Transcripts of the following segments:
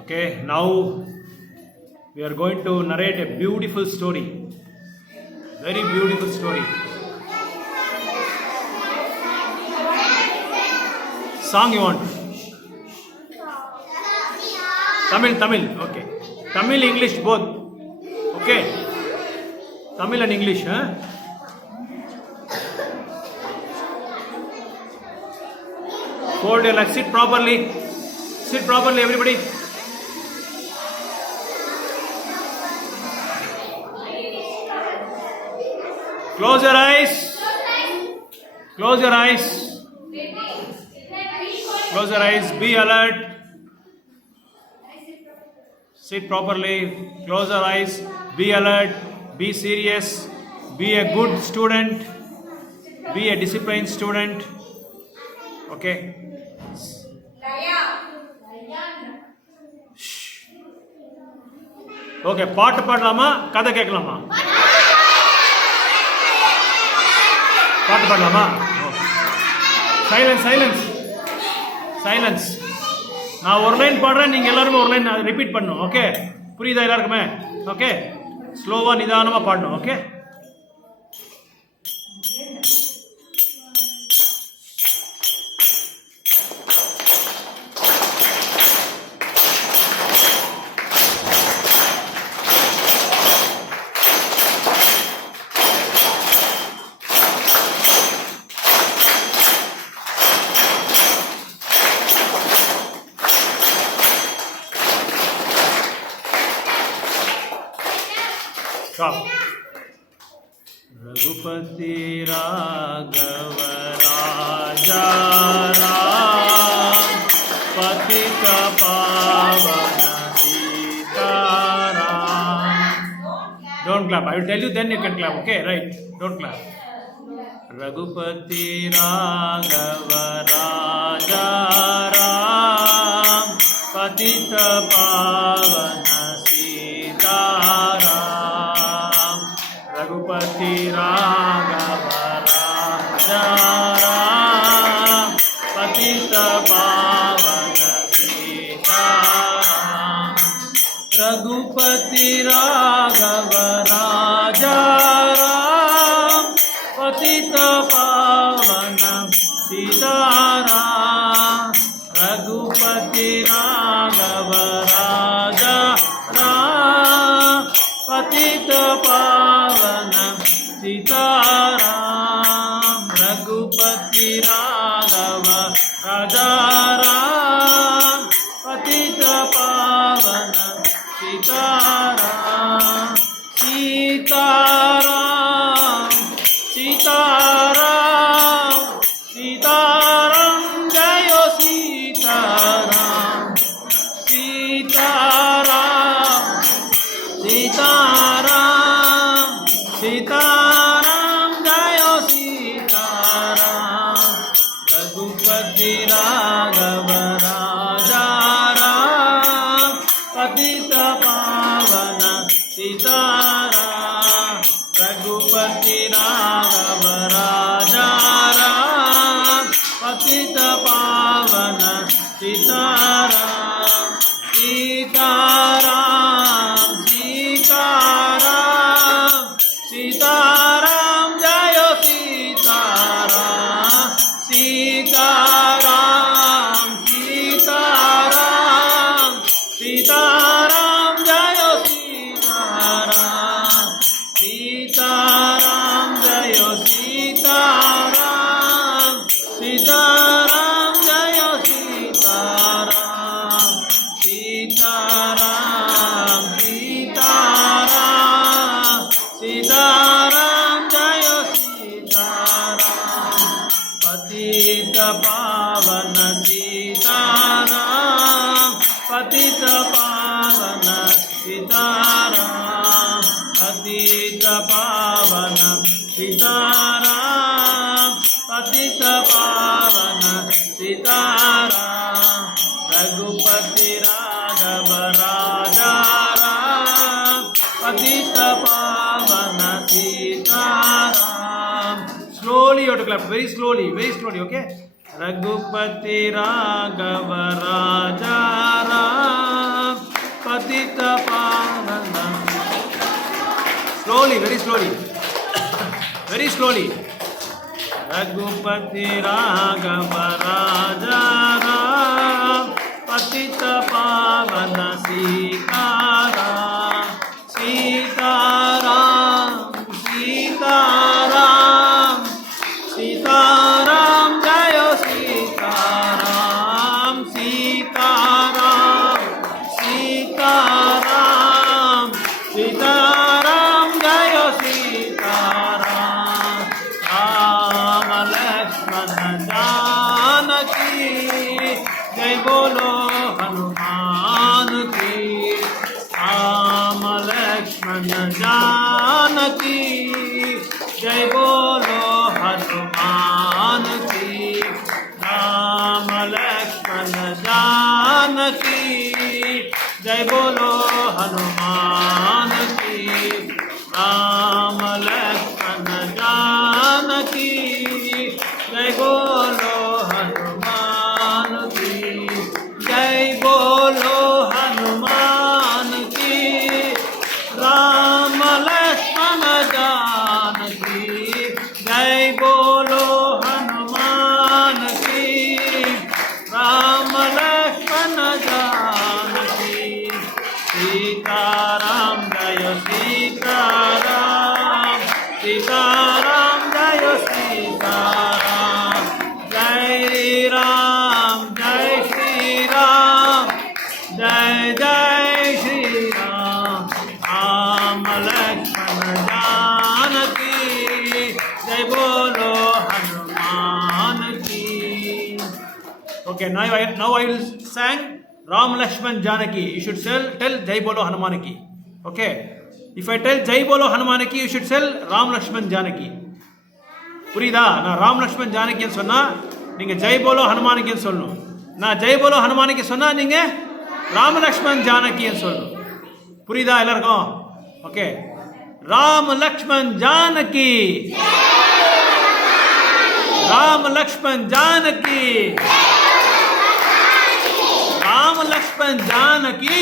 Okay, now we are going to narrate a beautiful story. Very beautiful story. Song you want? Tamil. Okay. Tamil, English both. Okay. Tamil and English, huh? Hold your legs. Sit properly. Sit properly, everybody. Close your eyes. Close your eyes. Close your eyes. Be alert. Sit properly. Close your eyes. Be alert. Be serious. Be a good student. Be a disciplined student. Okay. Okay, பாட்டு பாடலாமா கதை கேட்கலாமா? பாட்டு பாடலாமா? Silence silence silence. நான் ஒரு லைன் பாடுறேன், நீங்கள் எல்லாருமே ஒரு லைன் ரிப்பீட் பண்ணணும். ஓகே, புரியுதா எல்லாருக்குமே? ஓகே, ஸ்லோவாக நிதானமாக பாடணும். ஓகே, रघुपति राघव राजा राम पतित पावन Sitaram. Don't clap. I will tell you, then you can clap. Okay, right? Don't clap. Raghupati राघव राजा राम पतित पावन सीताराम. रघुपति राघव राजा राम पतित पावन सीताराम. रघुपति राघव राजा राम पतित पावन सीताराम. रघुपति राघव राजा राम पतित पावन सीताराम. रघुपति राघव राजा राम पतित पावन सीताराम. सीताराम सीताराम सीताराम जय सीताराम. सीताराम सीताराम सीताराम जय सीताराम. रघुपति राघव राजा राम पतित पावन सीताराम. रघुपति राघव राजा राम पतित पावन सीताराम. सीताराम सीताराम सीताराम जय सीताराम. सीताराम सीताराम सीताराम जय सीताराम. सीताराम जय सीताराम सीताराम जय सीताराम. सीताराम सीताराम सीताराम जय सीताराम. पतित पावन सीताराम पतित पावन सीताराम. पतित पावन सीताराम पतित पावन सीताराम. रघुपति राघव राजा राम पतित पावन Sitaram. you have to clap. Very slowly. Okay. Raghupati Raghava Raja Ram Patita Pavana. Slowly, very slowly. Very slowly. Raghupati Raghava Raja Ram Patita Pavana Sitaram Sitaram Sitaram Sitaram Jayo Sitaram Sitaram Sitaram Sitaram Jayo Sitaram Rama Lakshmana Janaki Jai Bolo Hanuman ki Rama Lakshmana Janaki Jai Bolo Hanuman ki Rama Lakshmana Janaki Jai Bolo Hanuman ki Rama Lakshmana Janaki Jai Bolo Hanuman ki Jai Bolo Hanuman ki Rama Lakshmana Janaki Jai Bolo Hanuman ki Rama Lakshmana Janaki Sitaram Jaya Sitaram Sitaram Jaya Sitaram Jai Ram Jai Shri Ram Jai Jai Shri Ram Rama Lakshmana Janaki Jai Bolo Hanuman ki. Okay, now I will sing Ram Lakshman Janaki. You should tell Jai Bolo Hanuman ki. Okay. If I tell Jai Bolo Hanuman ki, you should tell Ram Lakshman Janaki. புரியுதா? நான் ராம் லக்ஷ்மன் ஜானகின்னு சொன்னா நீங்க ஜெய் போலோ ஹனுமானுக்குன்னு சொல்லணும். நான் ஜெய் போலோ ஹனுமானுக்கு சொன்னா நீங்க ராம லக்ஷ்மன் ஜானகின்னு சொல்லணும். புரியுதா எல்லாருக்கும்? ஓகே. ராம லக்ஷ்மன் ஜானகி ராம லக்ஷ்மன் ஜானகி ராம லக்ஷ்மன் ஜானகி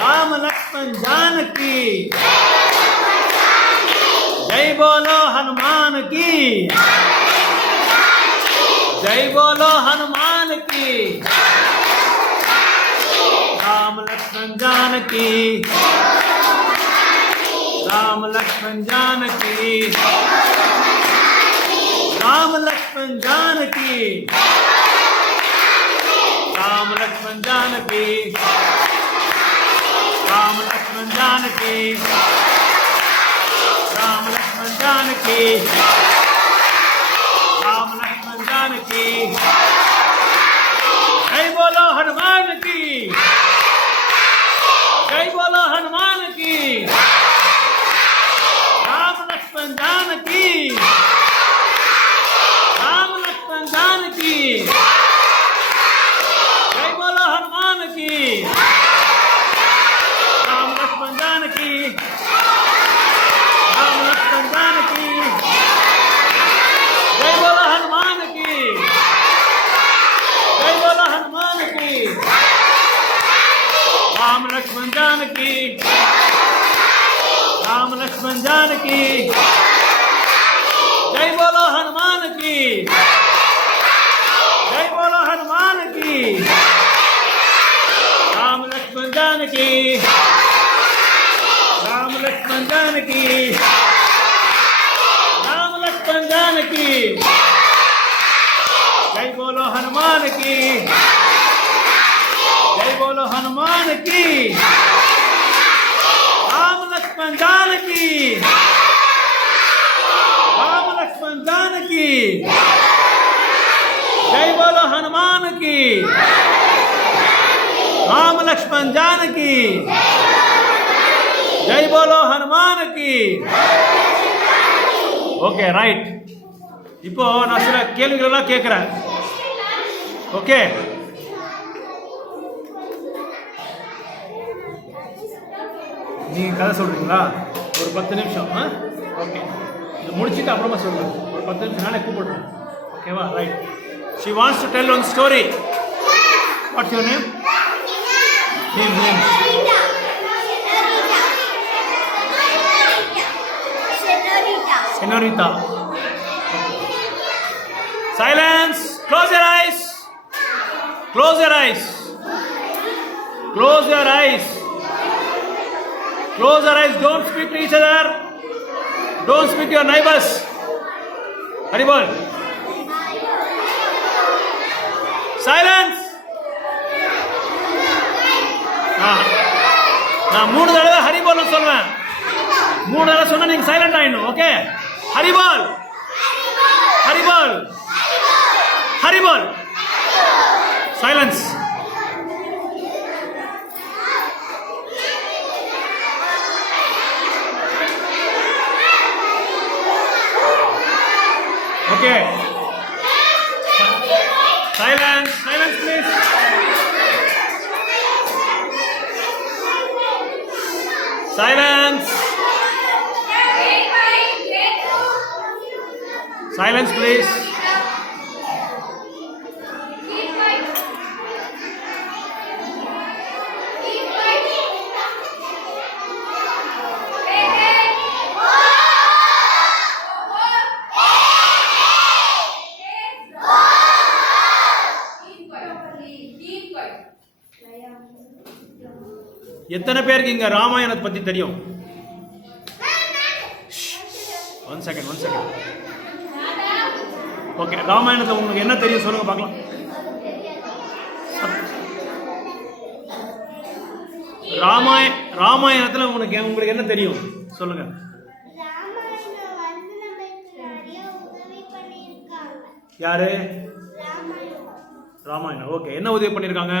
ராம லக்ஷ்மன் ஜானகி जय बोलो हनुमान की जय बोलो हनुमान की राम लक्ष्मण जानकी राम लक्ष्मण जानकी राम लक्ष्मण जानकी राम लक्ष्मण जानकी राम लक्ष्मण जानकी राम लक्ष्मण जानकी राम लक्ष्मण जानकी जय बोलो हनुमान की जय बोलो हनुमान की राम लक्ष्मण जानकी राम लक्ष्मण जानकी जय बोलो हनुमान की राम लक्ष्मण जानकी राम लक्ष्मण जानकी जय बोलो हनुमान की जय बोलो हनुमान की राम लक्ष्मण जानकी राम लक्ष्मण जानकी जय बोलो हनुमान की जय बोलो हनुमान की राम लक्ष्मण जानकी राम लक्ष्मण जानकी राम लक्ष्मण जानकी जय बोलो हनुमान की जय बोलो हनुमान की राम लक्ष्मण जानकी राम लक्ष्मण जानकी जय बोलो हनुमान की राम लक्ष्मण जानकी जय बोलो हनुमान की. Okay right. இப்போ நான் சில கேள்விகளெல்லாம் கேட்குறேன். ஓகே, நீங்கள் கதை சொல்கிறீங்களா? ஒரு 10 நிமிஷம். ஓகே, இதை முடிச்சுட்டு அப்புறமா சொல்லுங்கள். ஒரு 10 நிமிஷம் நானே கூப்பிடுறேன். ஓகேவா? Right. She wants to tell one story. What's your name? Name. Senorita. Silence. Close your eyes. Close your eyes. Close your eyes. Close your eyes. Don't speak to each other. Don't speak to your neighbors. Haribol. Silence. நான் 3 தடவை ஹரிபோல் சொல்றேன். 3 தடவை சொன்னா நீங்க silent ஆயிடணும். Okay? Haribol. Haribol. Haribol. Silence. Okay. Silence. Silence, please. Silence. Silence, please. எத்தனை பேருக்கு இங்க ராமாயணத்தை பத்தி தெரியும்? One second. ஓகே, ராமாயணத்தை உங்களுக்கு என்ன தெரியும் சொல்லுங்க பார்க்கலாம். ராமாயணத்துல உங்களுக்கு என்ன தெரியும் சொல்லுங்க. யாரு? ராமாயணம். ஓகே, என்ன உதவி பண்ணிருக்காங்க?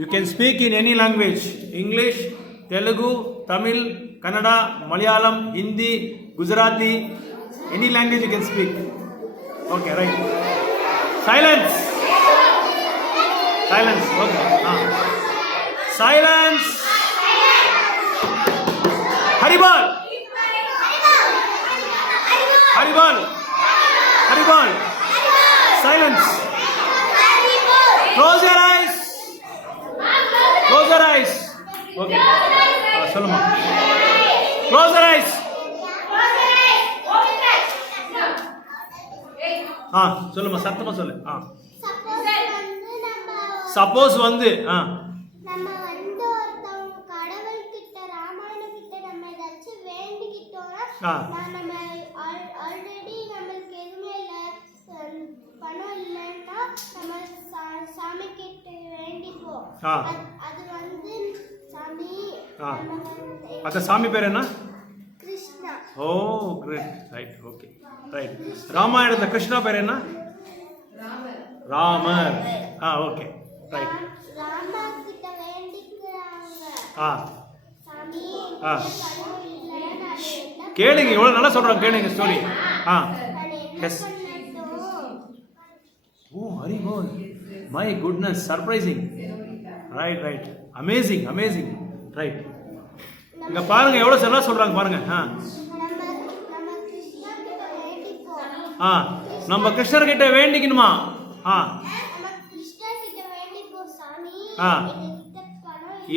You can speak in any language. English, Telugu, Tamil, Kannada, Malayalam, Hindi, Gujarati. Any language you can speak. Okay, right. Silence. Silence. Okay. Silence. Haribol. Haribol. Haribol. Silence. Close your eyes. Close your eyes. Okay. சொல்லுமா. Close your eyes. சொல்லுமா, சத்தமா சொல்லு. சப்போஸ் வந்து நம்ம வந்து ஒருத்தவங்க கடவுள் கிட்ட ராமாயணம் கிட்ட நம்ம ஏதாச்சும் வேண்டிக்கிட்டோம்னா நம்ம ஆல்ரெடி நமக்கு எதுவுமே இல்லை பணம் இல்லைன்னா நம்ம சாமி கிட்ட வேண்டிப்போம். அது வந்து சாமி அந்த சாமி பேர் என்ன? கிருஷ்ணா. ஓ கிரேட். ரைட். Okay, right. ராமாயணத்துல கிருஷ்ணா பேர் என்ன? ராமர். Okay, right. ராமா கிட்ட வேண்டிக்கிறாங்க. சாமி கேளுங்க, இவ்வளவு நல்லா சொல்றாங்க, கேளுங்க story. Yes. Oh, Haribol. My goodness, surprising. Right. Amazing. Right. இங்க பாருங்க எவ்வளவு நல்லா சொல்றாங்க பாருங்க. நம்ம கிருஷ்ணர் கிட்ட வேண்டிக்கணுமா?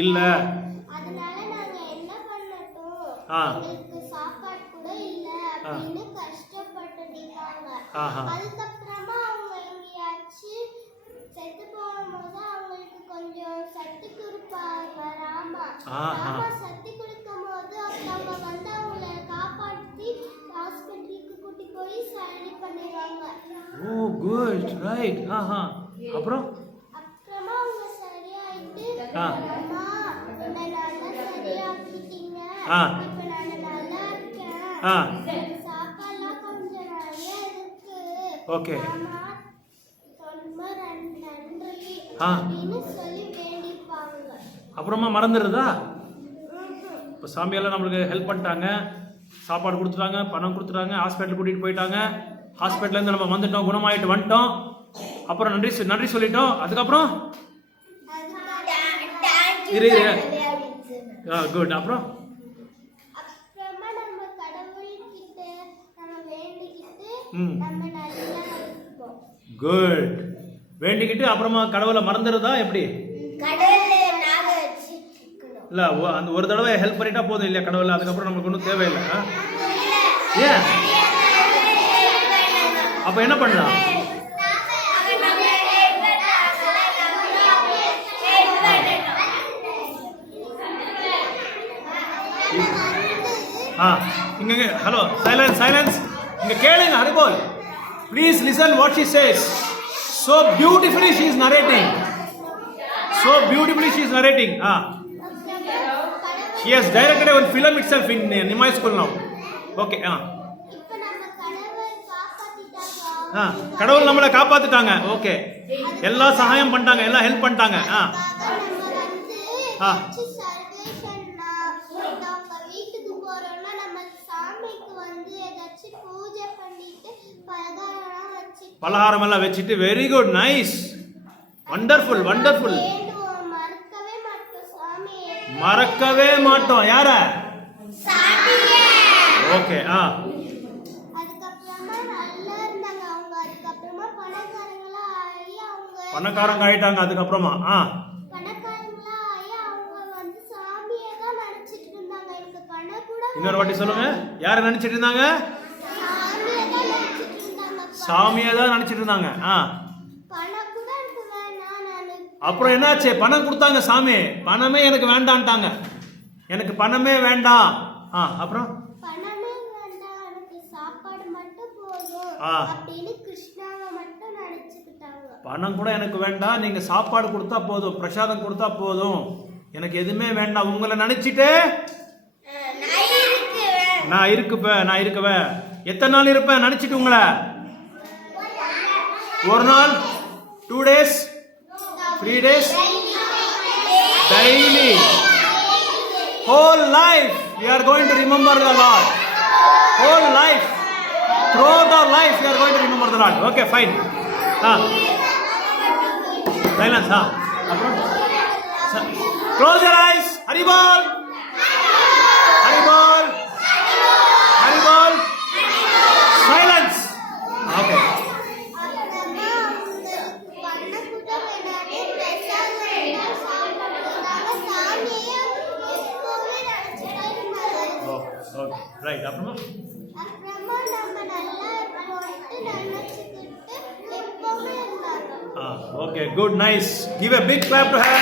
இல்ல. அதனால நாங்க என்ன பண்ணட்டும்? சாப்பாடு கூட இல்ல அப்படின்னு கஷ்டப்பட்டுட்டாங்க. அதுக்கப்புறமா அவங்க எங்கேயாச்சும் செத்து போகும்போது அவங்களுக்கு கொஞ்சம் சக்தி கொடுப்பாங்க ராமா. சக்தி கொடுக்கும் போது அவங்க வந்து அவங்கள காப்பாற்றி ஹாஸ்பிட்டலுக்கு கூட்டி போய் சரி பண்ணிடுவாங்க. ஓ குட். ரைட். அப்புறமா அவங்க சரியாயிட்டு அம்மா என்னை நல்லா சரியாக்கிட்டீங்க, இப்ப நான் நல்லா இருக்கேன், சாப்பாடுலாம் கொஞ்சம் நிறைய இருக்கு, ஓகே ரொம்ப நன்றி அப்படின்னு சொல்லி வேண்டிப்பாங்க. அப்புறமா மறந்துடுறதா? இப்போ சாமியெல்லாம் நம்மளுக்கு ஹெல்ப் பண்ணிட்டாங்க, சாப்பாடு கொடுத்துட்டாங்க, பணம் கொடுத்துட்டாங்க, ஹாஸ்பிட்டல் கூட்டிகிட்டு போயிட்டாங்க, ஹாஸ்பிட்டல்லேருந்து நம்ம வந்துட்டோம், குணமாயிட்டு வந்துட்டோம், அப்புறம் நன்றி சொல்லிட்டோம். அதுக்கப்புறம் குட். அப்புறம் அப்புறமா நம்ம கடவுள்கிட்ட நம்ம வேண்டிக்கிட்டு ம். நம்ம நல்லா இருப்போம். குட். வேண்டிக்கிட்டு அப்புறமா கடவுளை மறந்துடுதா எப்படி? கடவுளை ஞாபகம் வச்சுக்கணும். இல்லை, அந்த ஒரு தடவை ஹெல்ப் பண்ணிட்டா போதும் இல்லையா கடவுளை, அதுக்கப்புறம் நமக்கு ஒன்றும் தேவையில்லை. ஏன் அப்போ என்ன பண்ணலாம்? இங்க ஹலோ, சைலன்ஸ் சைலன்ஸ். இங்க கேளுங்க Haribol. Please listen what she chase. So beautifully she is narrating. So beautifully she is narrating. She has directed one film itself in Nimai school now. Okay. இப்ப நம்ம கடவுள் காப்பாத்திட்டாங்க. கடவுள் நம்மளை காப்பாத்திட்டாங்க. ஓகே. எல்லா சகாயம் பண்ணிட்டாங்க, எல்லாம் ஹெல்ப் பண்ணிட்டாங்க. நம்ம வந்து சர்வேஷன்னா நம்ம வீட்டுக்கு போறோம்னா நம்ம சாமிக்கு வந்து ஏதாச்சும் பூஜை பண்ணிட்டு பலகாரம் வச்சு பலகாரம் எல்லாம் வச்சுட்டு very good, nice, wonderful wonderful. மறக்கவே மாட்டோம் சாமியை. மறக்கவே மாட்டோம். யார? சாமியே. ஓகே. அதுக்கப்புறமா நல்லா இருந்தாங்க அவங்க. அதுக்கப்புறமா பணக்காரங்களா ஆகி அவங்க பணக்காரங்க ஆயிட்டாங்க. அதுக்கப்புறமா பணக்காரங்களா ஆகி அவங்க வந்து சாமியை தான் நினைச்சிட்டு இருந்தாங்க. எனக்கு பணம் கூட இன்னொரு வாட்டி சொல்லுங்க. யார நினைச்சிட்டு இருந்தாங்க? சாமியை தான் நினைச்சிட்டு இருந்தாங்க. சாமியை தான் நினைச்சிட்டு இருந்தாங்க. பணம் கூட எனக்கு வேணாம். நானு அப்புறம் என்னாச்சு? பணம் கொடுத்தாங்க சாமி. பணமே எனக்கு வேண்டான்ட்டாங்க. எனக்கு பணமே வேண்டாம். அப்புறம் பணமே வேண்டாம், எனக்கு சாப்பாடு மட்டும் போதும் அப்படின்னு கிருஷ்ணாவை மட்டும் நினைச்சுக்கிட்டாங்க. பணம் கூட எனக்கு வேண்டாம், நீங்க சாப்பாடு கொடுத்தா போதும், பிரசாதம் கொடுத்தா போதும், எனக்கு எதுவுமே வேண்டாம். உங்களை நினைச்சிட்டு நான் இருக்குவேன். எத்தனை நாள் இருப்பேன் நினைச்சிட்டு உங்களை? ஒரு நாள், 2 days, 3 days, daily, whole life we are going to remember the Lord. Whole life, throughout our life we are going to remember the Lord. Okay, fine. Silence. அப்புறம் close your eyes. Haribol, Haribol, Haribol. Silence. Okay. Okay, right. அப்புறமா நம்ம நல்லா இருப்போம்ட்டு நினைச்சுக்கிட்டு எப்பவுமே இருந்தாங்க. Okay, good, nice. Give a big clap to her.